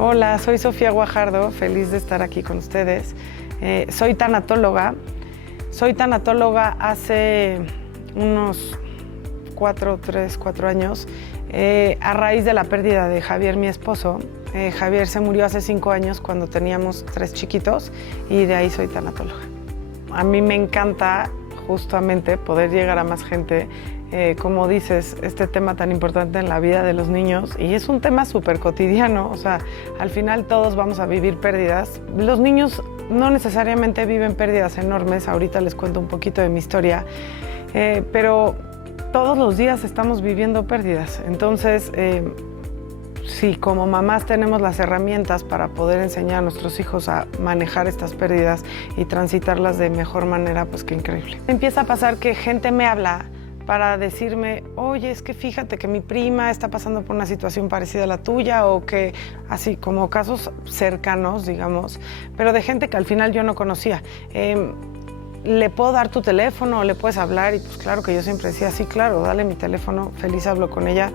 Hola, soy Sofía Guajardo, feliz de estar aquí con ustedes. Soy tanatóloga. Soy tanatóloga hace unos 4 años, a raíz de la pérdida de Javier, mi esposo. Javier se murió hace 5 años cuando teníamos 3 chiquitos y de ahí soy tanatóloga. A mí me encanta justamente poder llegar a más gente. Como dices, este tema tan importante en la vida de los niños, y es un tema súper cotidiano, o sea, al final todos vamos a vivir pérdidas. Los niños no necesariamente viven pérdidas enormes, ahorita les cuento un poquito de mi historia, pero todos los días estamos viviendo pérdidas. Entonces, si como mamás tenemos las herramientas para poder enseñar a nuestros hijos a manejar estas pérdidas y transitarlas de mejor manera, pues qué increíble. Empieza a pasar que gente me habla para decirme, oye, es que fíjate que mi prima está pasando por una situación parecida a la tuya, o que así como casos cercanos, digamos, pero de gente que al final yo no conocía. ¿Le puedo dar tu teléfono o le puedes hablar? Y pues claro que yo siempre decía, sí, claro, dale mi teléfono, feliz hablo con ella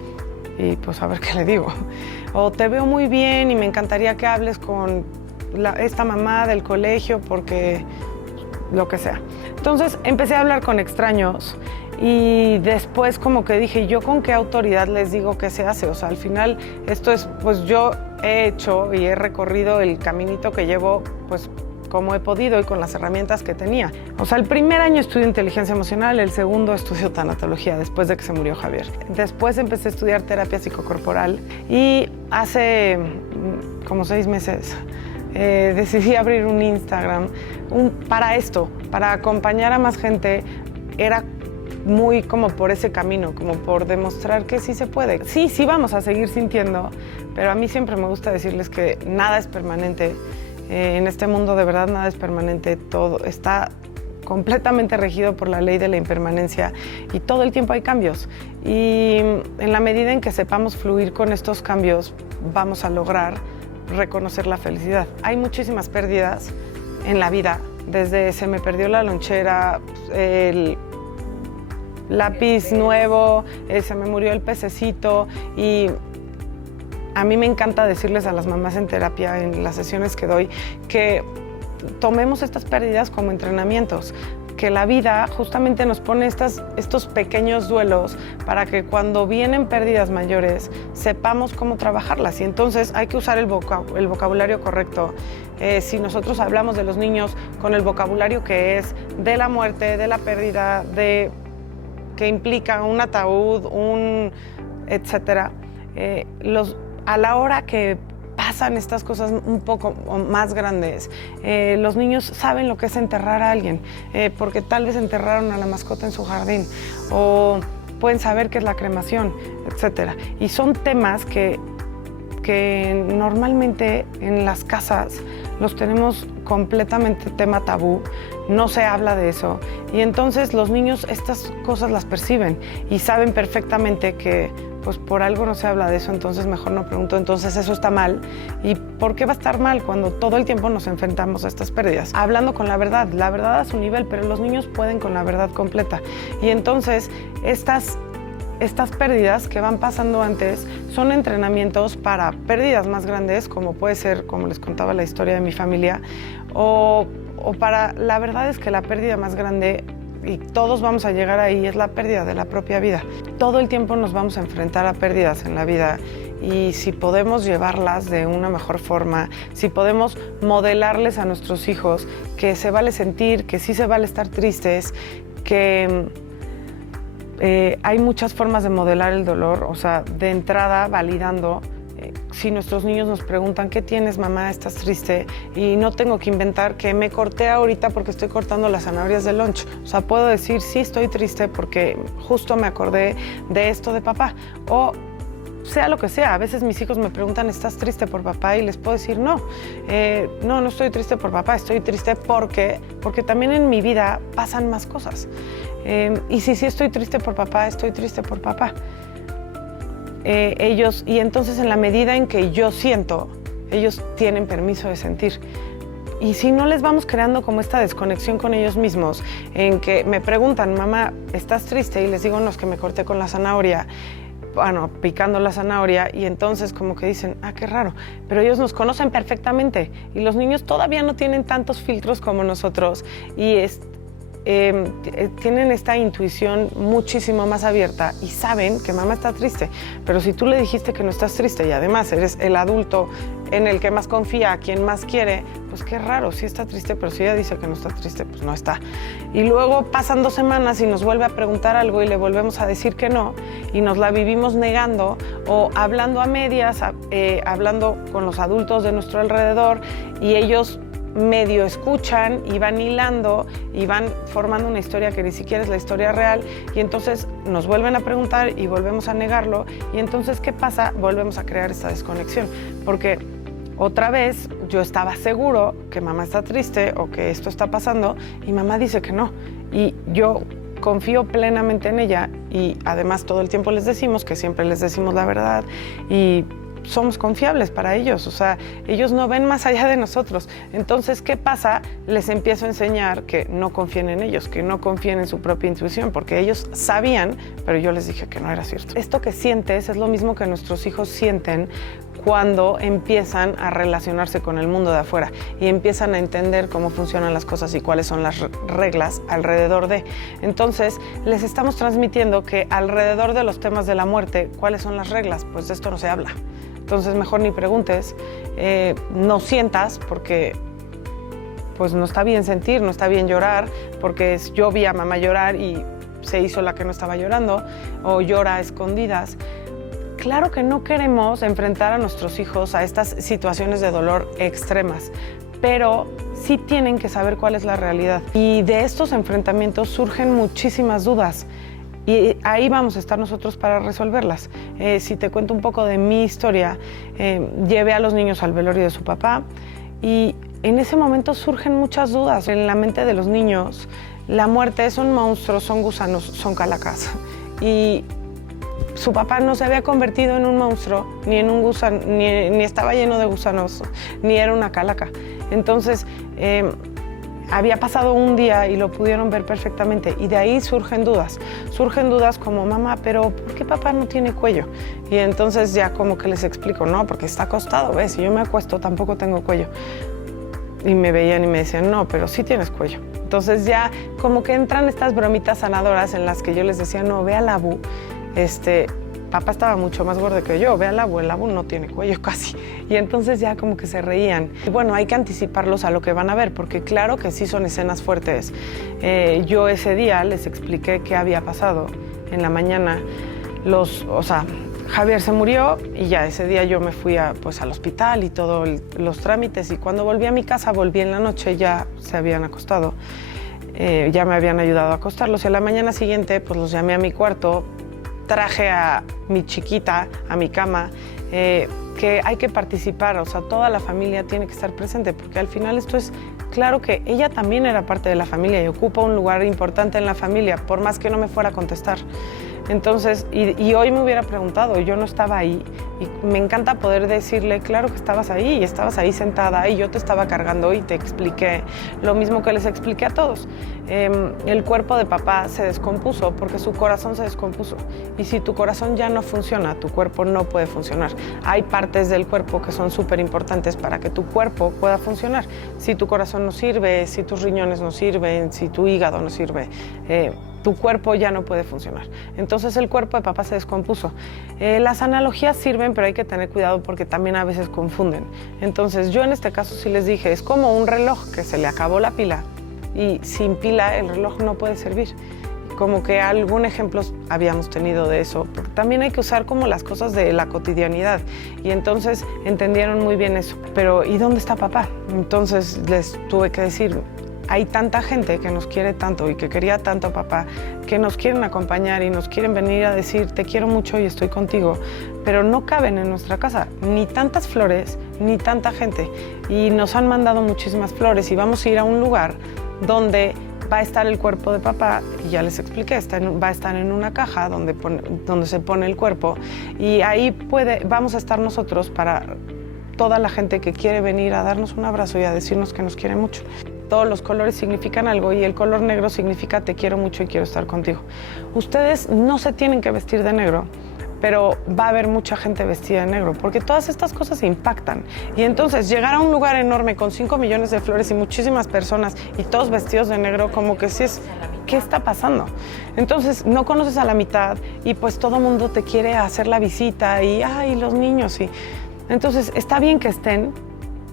y pues a ver qué le digo. O te veo muy bien y me encantaría que hables con esta mamá del colegio porque lo que sea. Entonces empecé a hablar con extraños. Y después como que dije, ¿yo con qué autoridad les digo qué se hace? O sea, al final esto es, pues yo he hecho y he recorrido el caminito que llevo, pues como he podido y con las herramientas que tenía. O sea, el primer año estudié inteligencia emocional, el segundo estudió tanatología después de que se murió Javier. Después empecé a estudiar terapia psicocorporal y hace como 6 meses decidí abrir un Instagram para esto, para acompañar a más gente. Era muy como por ese camino, como por demostrar que sí se puede. Sí, sí vamos a seguir sintiendo, pero a mí siempre me gusta decirles que nada es permanente. En este mundo de verdad nada es permanente, todo está completamente regido por la ley de la impermanencia y todo el tiempo hay cambios. Y en la medida en que sepamos fluir con estos cambios, vamos a lograr reconocer la felicidad. Hay muchísimas pérdidas en la vida, desde se me perdió la lonchera, el lápiz nuevo, se me murió el pececito, y a mí me encanta decirles a las mamás en terapia, en las sesiones que doy, que tomemos estas pérdidas como entrenamientos, que la vida justamente nos pone estos pequeños duelos para que cuando vienen pérdidas mayores sepamos cómo trabajarlas, y entonces hay que usar el vocabulario correcto. Si nosotros hablamos de los niños con el vocabulario que es de la muerte, de la pérdida, que implica un ataúd, etcétera, a la hora que pasan estas cosas un poco más grandes, los niños saben lo que es enterrar a alguien, porque tal vez enterraron a la mascota en su jardín, o pueden saber qué es la cremación, etcétera. Y son temas que normalmente en las casas los tenemos completamente tema tabú, no se habla de eso, y entonces los niños estas cosas las perciben y saben perfectamente que pues por algo no se habla de eso, entonces mejor no pregunto, entonces eso está mal. ¿Y por qué va a estar mal cuando todo el tiempo nos enfrentamos a estas pérdidas? Hablando con la verdad a su nivel, pero los niños pueden con la verdad completa. Y entonces estas pérdidas que van pasando antes son entrenamientos para pérdidas más grandes, como puede ser, como les contaba la historia de mi familia, o para, la verdad es que la pérdida más grande, y todos vamos a llegar ahí, es la pérdida de la propia vida. Todo el tiempo nos vamos a enfrentar a pérdidas en la vida, y si podemos llevarlas de una mejor forma, si podemos modelarles a nuestros hijos que se vale sentir, que sí se vale estar tristes, que hay muchas formas de modelar el dolor, o sea, de entrada validando. Si nuestros niños nos preguntan, ¿qué tienes, mamá? ¿Estás triste? Y no tengo que inventar que me corté ahorita porque estoy cortando las zanahorias del lunch. O sea, puedo decir, sí, estoy triste porque justo me acordé de esto de papá. O sea lo que sea, a veces mis hijos me preguntan, ¿estás triste por papá? Y les puedo decir, no, no estoy triste por papá, estoy triste porque también en mi vida pasan más cosas. Y si sí estoy triste por papá, estoy triste por papá. Y entonces en la medida en que yo siento, ellos tienen permiso de sentir. Y si no les vamos creando como esta desconexión con ellos mismos, en que me preguntan, mamá, ¿estás triste? Y les digo, no, es que me corté con la zanahoria. bueno, picando la zanahoria, y entonces como que dicen, ah, qué raro, pero ellos nos conocen perfectamente y los niños todavía no tienen tantos filtros como nosotros y tienen esta intuición muchísimo más abierta y saben que mamá está triste, pero si tú le dijiste que no estás triste y además eres el adulto en el que más confía, a quien más quiere, pues qué raro, sí está triste, pero si ella dice que no está triste, pues no está. Y luego pasan 2 semanas y nos vuelve a preguntar algo y le volvemos a decir que no y nos la vivimos negando o hablando a medias, hablando con los adultos de nuestro alrededor y ellos medio escuchan y van hilando y van formando una historia que ni siquiera es la historia real y entonces nos vuelven a preguntar y volvemos a negarlo y entonces ¿qué pasa? Volvemos a crear esta desconexión porque otra vez yo estaba seguro que mamá está triste o que esto está pasando y mamá dice que no y yo confío plenamente en ella y además todo el tiempo les decimos que siempre les decimos la verdad y somos confiables para ellos, o sea, ellos no ven más allá de nosotros. Entonces, ¿qué pasa? Les empiezo a enseñar que no confíen en ellos, que no confíen en su propia intuición, porque ellos sabían, pero yo les dije que no era cierto. Esto que sientes es lo mismo que nuestros hijos sienten cuando empiezan a relacionarse con el mundo de afuera y empiezan a entender cómo funcionan las cosas y cuáles son las reglas alrededor de. Entonces, les estamos transmitiendo que alrededor de los temas de la muerte, ¿cuáles son las reglas? Pues de esto no se habla. Entonces, mejor ni preguntes, no sientas porque pues no está bien sentir, no está bien llorar, porque yo vi a mamá llorar y se hizo la que no estaba llorando, o llora a escondidas. Claro que no queremos enfrentar a nuestros hijos a estas situaciones de dolor extremas, pero sí tienen que saber cuál es la realidad. Y de estos enfrentamientos surgen muchísimas dudas. Y ahí vamos a estar nosotros para resolverlas. Si te cuento un poco de mi historia, llevé a los niños al velorio de su papá y en ese momento surgen muchas dudas. En la mente de los niños, la muerte es un monstruo, son gusanos, son calacas. Y su papá no se había convertido en un monstruo, ni en un gusano, ni estaba lleno de gusanos, ni era una calaca. Entonces, había pasado un día y lo pudieron ver perfectamente y de ahí surgen dudas como mamá, pero ¿por qué papá no tiene cuello? Y entonces ya como que les explico, no, porque está acostado, ves, si yo me acuesto tampoco tengo cuello. Y me veían y me decían, no, pero sí tienes cuello. Entonces ya como que entran estas bromitas sanadoras en las que yo les decía, no, ve al Abu, papá estaba mucho más gordo que yo, ve al Abu, el Abu no tiene cuello casi. Y entonces ya como que se reían. Y bueno, hay que anticiparlos a lo que van a ver, porque claro que sí son escenas fuertes. Yo ese día les expliqué qué había pasado en la mañana. Javier se murió y ya ese día yo me fui al hospital y todos los trámites. Y cuando volví a mi casa, volví en la noche, ya se habían acostado. Ya me habían ayudado a acostarlos. Y a la mañana siguiente, pues los llamé a mi cuarto, traje a mi chiquita a mi cama, que hay que participar, o sea, toda la familia tiene que estar presente, porque al final esto es, claro que ella también era parte de la familia y ocupa un lugar importante en la familia, por más que no me fuera a contestar. Entonces, y hoy me hubiera preguntado, yo no estaba ahí, y me encanta poder decirle, claro que estabas ahí, y estabas ahí sentada, y yo te estaba cargando y te expliqué lo mismo que les expliqué a todos. El cuerpo de papá se descompuso porque su corazón se descompuso, y si tu corazón ya no funciona, tu cuerpo no puede funcionar. Hay partes del cuerpo que son súper importantes para que tu cuerpo pueda funcionar. Si tu corazón no sirve, si tus riñones no sirven, si tu hígado no sirve, tu cuerpo ya no puede funcionar. Entonces el cuerpo de papá se descompuso. Las analogías sirven, pero hay que tener cuidado porque también a veces confunden. Entonces yo en este caso sí les dije, es como un reloj que se le acabó la pila y sin pila el reloj no puede servir. Como que algún ejemplo habíamos tenido de eso, porque también hay que usar como las cosas de la cotidianidad y entonces entendieron muy bien eso. Pero ¿y dónde está papá? Entonces les tuve que decir, hay tanta gente que nos quiere tanto y que quería tanto a papá, que nos quieren acompañar y nos quieren venir a decir te quiero mucho y estoy contigo, pero no caben en nuestra casa ni tantas flores ni tanta gente. Y nos han mandado muchísimas flores y vamos a ir a un lugar donde va a estar el cuerpo de papá, y ya les expliqué, va a estar en una caja donde se pone el cuerpo y ahí vamos a estar nosotros para toda la gente que quiere venir a darnos un abrazo y a decirnos que nos quiere mucho. Todos los colores significan algo y el color negro significa te quiero mucho y quiero estar contigo. Ustedes no se tienen que vestir de negro, pero va a haber mucha gente vestida de negro, porque todas estas cosas impactan. Y entonces llegar a un lugar enorme con 5 millones de flores y muchísimas personas y todos vestidos de negro, como que sí es, ¿qué está pasando? Entonces no conoces a la mitad y pues todo el mundo te quiere hacer la visita y ay, los niños y... Entonces está bien que estén,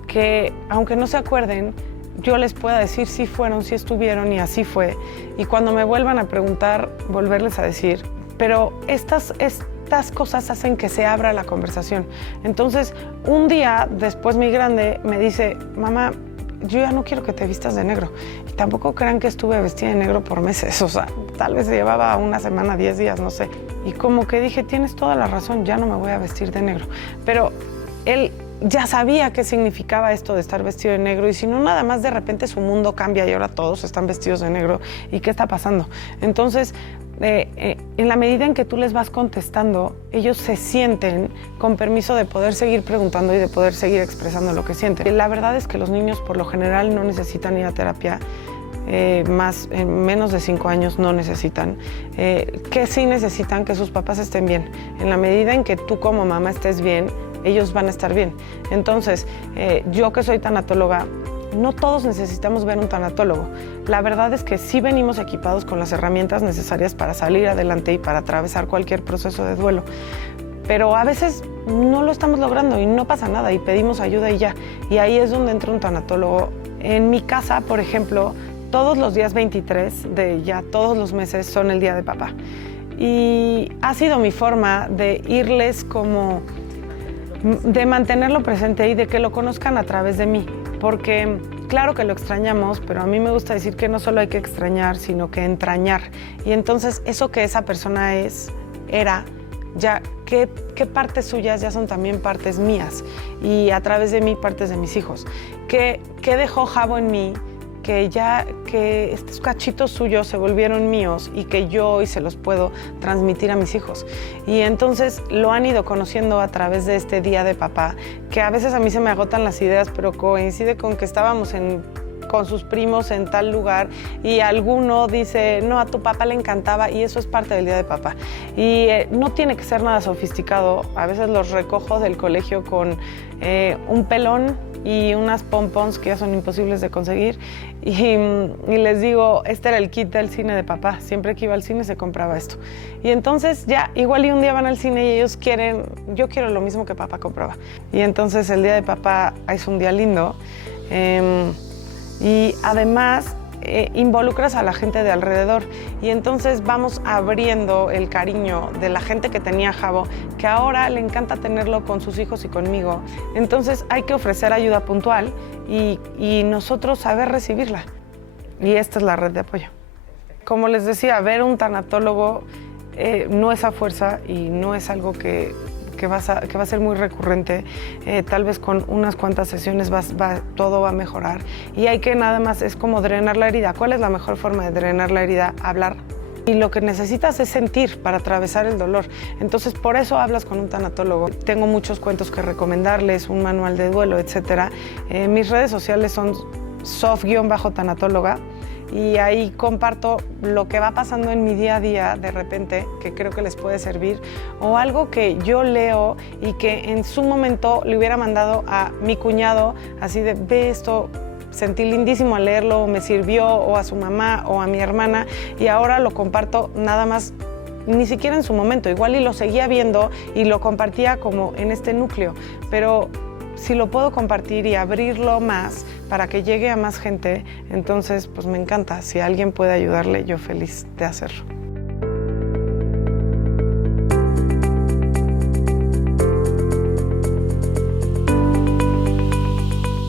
que aunque no se acuerden, yo les pueda decir si fueron, si estuvieron y así fue. Y cuando me vuelvan a preguntar, volverles a decir. Pero estas cosas hacen que se abra la conversación. Entonces, un día después mi grande me dice, mamá, yo ya no quiero que te vistas de negro. Y tampoco crean que estuve vestida de negro por meses. O sea, tal vez llevaba una semana, 10 días, no sé. Y como que dije, tienes toda la razón, ya no me voy a vestir de negro. Pero él ya sabía qué significaba esto de estar vestido de negro y si no, nada más de repente su mundo cambia y ahora todos están vestidos de negro. ¿Y qué está pasando? Entonces, en la medida en que tú les vas contestando, ellos se sienten con permiso de poder seguir preguntando y de poder seguir expresando lo que sienten. La verdad es que los niños por lo general no necesitan ir a terapia. En menos de 5 años no necesitan. Que sí necesitan que sus papás estén bien. En la medida en que tú como mamá estés bien, ellos van a estar bien. Entonces, yo que soy tanatóloga, no todos necesitamos ver un tanatólogo. La verdad es que sí venimos equipados con las herramientas necesarias para salir adelante y para atravesar cualquier proceso de duelo. Pero a veces no lo estamos logrando y no pasa nada y pedimos ayuda y ya. Y ahí es donde entra un tanatólogo. En mi casa, por ejemplo, todos los días 23 de ya todos los meses son el día de papá. Y ha sido mi forma de irles como... de mantenerlo presente y de que lo conozcan a través de mí. Porque claro que lo extrañamos, pero a mí me gusta decir que no solo hay que extrañar, sino que entrañar. Y entonces eso que esa persona era, ya qué partes suyas ya son también partes mías. Y a través de mí, partes de mis hijos. ¿Qué dejó Jabo en mí? Que estos cachitos suyos se volvieron míos y que yo hoy se los puedo transmitir a mis hijos. Y entonces lo han ido conociendo a través de este día de papá, que a veces a mí se me agotan las ideas, pero coincide con que estábamos con sus primos en tal lugar y alguno dice, no, a tu papá le encantaba y eso es parte del día de papá. Y no tiene que ser nada sofisticado, a veces los recojo del colegio con un pelón y unas pompons que ya son imposibles de conseguir y les digo, este era el kit del cine de papá, siempre que iba al cine se compraba esto. Y entonces ya, igual y un día van al cine y ellos quieren, yo quiero lo mismo que papá compraba. Y entonces el día de papá es un día lindo. Y además involucras a la gente de alrededor y entonces vamos abriendo el cariño de la gente que tenía Jabo, que ahora le encanta tenerlo con sus hijos y conmigo. Entonces hay que ofrecer ayuda puntual y nosotros saber recibirla. Y esta es la red de apoyo. Como les decía, ver un tanatólogo no es a fuerza y no es algo que va a ser muy recurrente, tal vez con unas cuantas sesiones todo va a mejorar y hay que nada más, es como drenar la herida. ¿Cuál es la mejor forma de drenar la herida? Hablar. Y lo que necesitas es sentir para atravesar el dolor. Entonces, por eso hablas con un tanatólogo. Tengo muchos cuentos que recomendarles, un manual de duelo, etc. Mis redes sociales son sof_tanatóloga. Y ahí comparto lo que va pasando en mi día a día de repente, que creo que les puede servir, o algo que yo leo y que en su momento le hubiera mandado a mi cuñado, así de, ve esto, sentí lindísimo al leerlo, me sirvió, o a su mamá o a mi hermana, y ahora lo comparto nada más, ni siquiera en su momento, igual y lo seguía viendo y lo compartía como en este núcleo, pero si lo puedo compartir y abrirlo más para que llegue a más gente, entonces pues me encanta. Si alguien puede ayudarle, yo feliz de hacerlo.